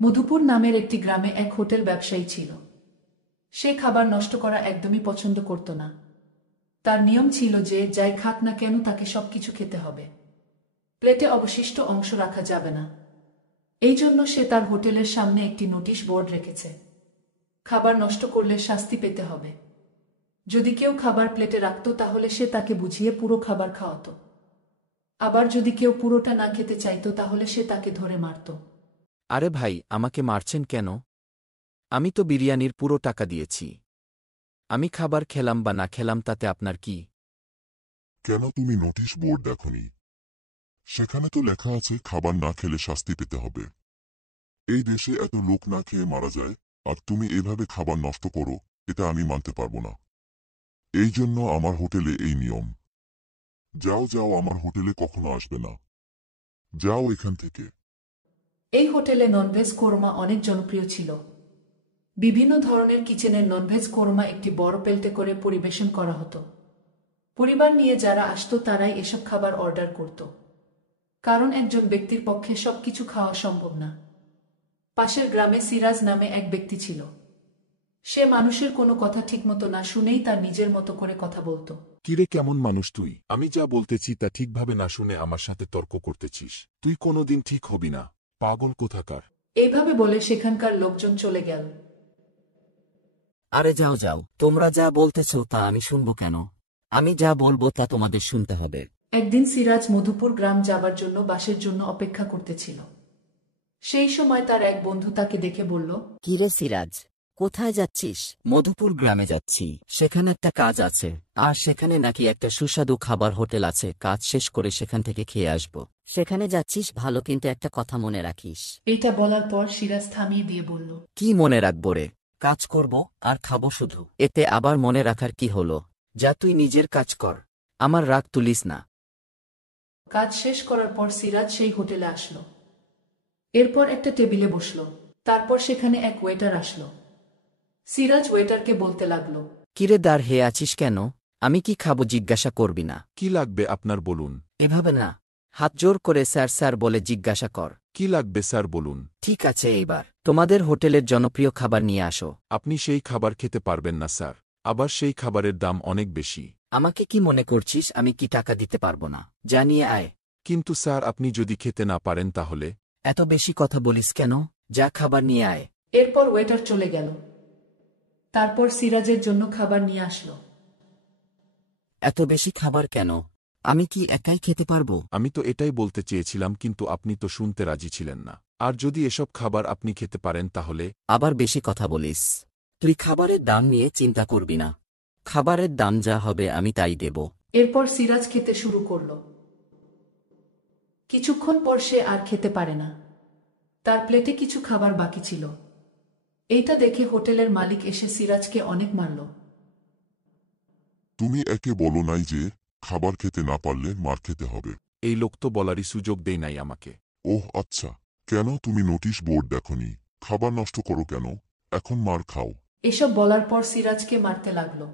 মধুপুর নামের একটি গ্রামে এক হোটেল ব্যবসায়ী ছিল। সে খাবার নষ্ট করা একদমই পছন্দ করত না। তার নিয়ম ছিল যে যাই খাক না কেন তাকে সবকিছু খেতে হবে। প্লেটে অবশিষ্ট অংশ রাখা যাবে না। এই জন্য সে তার হোটেলের সামনে একটি নোটিশ বোর্ড রেখেছে, খাবার নষ্ট করলে শাস্তি পেতে হবে। যদি কেউ খাবার প্লেটে রাখত তাহলে সে তাকে বুঝিয়ে পুরো খাবার খাওয়াত। আবার যদি কেউ পুরোটা না খেতে চাইত তাহলে সে তাকে ধরে মারত। আরে ভাই, আমাকে মারছেন কেন? আমি তো বিরিয়ানির পুরো টাকা দিয়েছি। আমি খাবার খেলাম বা না খেলাম তাতে আপনার কি? কেন তুমি নোটিশ বোর্ড দেখোনি? সেখানে তো লেখা আছে খাবার না খেলে শাস্তি পেতে হবে। এই দেশে এত লোক না খেয়ে মারা যায়, আর তুমি এভাবে খাবার নষ্ট করো, এটা আমি মানতে পারবো না। এই জন্য আমার হোটেলে এই নিয়ম। যাও যাও, আমার হোটেলে কখনো আসবে না। যাও এখান থেকে। এই হোটেলে ননভেজ কোরমা অনেক জনপ্রিয় ছিল। বিভিন্ন ধরনের কিচেনের ননভেজ কোরমা একটি বড় প্লেটে করে পরিবেশন করা হতো। পরিবার নিয়ে যারা আসতো তারাই এসব খাবার অর্ডার করত, কারণ একজন ব্যক্তির পক্ষে সবকিছু খাওয়া সম্ভব না। পাশের গ্রামে সিরাজ নামে এক ব্যক্তি ছিল। সে মানুষের কোনো কথা ঠিকমতো না শুনেই তার নিজের মতো করে কথা বলতো। কিরে, কেমন মানুষ তুই? আমি যা বলতেছি তা ঠিকভাবে না শুনে আমার সাথে তর্ক করতেছিস। তুই কোনোদিন ঠিক হবি না, পাগল কোথাকার। এইভাবে বলে সেখানকার লোকজন চলে গেল। আরে যাও যাও, তোমরা যা বলতেছ তা আমি শুনবো কেন? আমি যা বলবো তা তোমাদের শুনতে হবে। একদিন সিরাজ মধুপুর গ্রাম যাবার জন্য বাসের জন্য অপেক্ষা করতেছিল। সেই সময় তার এক বন্ধু তাকে দেখে বলল, কিরে সিরাজ, কোথায় যাচ্ছিস? মধুপুর গ্রামে যাচ্ছি, সেখানে একটা কাজ আছে। আর সেখানে নাকি একটা সুস্বাদু খাবার হোটেল আছে, কাজ শেষ করে সেখান থেকে খেয়ে আসবো। সেখানে যাচ্ছিস ভালো, কিন্তু একটা কথা মনে রাখিস। এইটা বলার পর সিরাজ থামিয়ে দিয়ে বলল, কি মনে রাখবো রে? কাজ করব আর খাবো শুধু। এতে আবার মনে রাখার কি হলো? যা তুই নিজের কাজ কর, আমার রাগ তুলিস না। কাজ শেষ করার পর সিরাজ সেই হোটেলে আসলো। এরপর একটা টেবিলে বসল। তারপর সেখানে এক ওয়েটার আসলো। সিরাজ ওয়েটারকে বলতে লাগলো, কিরে দাঁড় হে আছিস কেন? আমি কি খাবো জিজ্ঞাসা করবি না? কি লাগবে আপনার বলুন। এভাবে না, হাত জোর করে স্যার স্যার বলে জিজ্ঞাসা কর। কি লাগবে স্যার বলুন। ঠিক আছে, এইবার তোমাদের হোটেলের জনপ্রিয় খাবার নিয়ে আসো। আপনি সেই খাবার খেতে পারবেন না স্যার, আবার সেই খাবারের দাম অনেক বেশি। আমাকে কি মনে করছিস আমি কি টাকা দিতে পারবো না? জানিয়ে আয়। কিন্তু স্যার, আপনি যদি খেতে না পারেন তাহলে? এত বেশি কথা বলিস কেন? যা খাবার নিয়ে আয়। এরপর ওয়েটার চলে গেল। তারপর সিরাজের জন্য খাবার নিয়ে আসলো। এত বেশি খাবার কেন? আমি কি একাই খেতে পারবো? আমি তো এটাই বলতে চেয়েছিলাম, কিন্তু আপনি তো শুনতে রাজি ছিলেন না। আর যদি এসব খাবার আপনি খেতে পারেন তাহলে? আবার বেশি কথা বলিস। তুই খাবারের দাম নিয়ে চিন্তা করবি না, খাবারের দাম যা হবে আমি তাই দেব। এরপর সিরাজ খেতে শুরু করল। কিছুক্ষণ পর সে আর খেতে পারে না। তার প্লেটে কিছু খাবার বাকি ছিল। এইটা দেখে হোটেলের মালিক এসে সিরাজকে অনেক মারল। তুমি একে বলো নাই যে খাবার খেতে না পারলে মার খেতে হবে? এই লোক তো বলারই সুযোগ দেয় নাই আমাকে। ওহ আচ্ছা, কেন তুমি নোটিশ বোর্ড দেখোনি? খাবার নষ্ট করো কেন? এখন মার খাও। এসব বলার পর সিরাজকে মারতে লাগলো।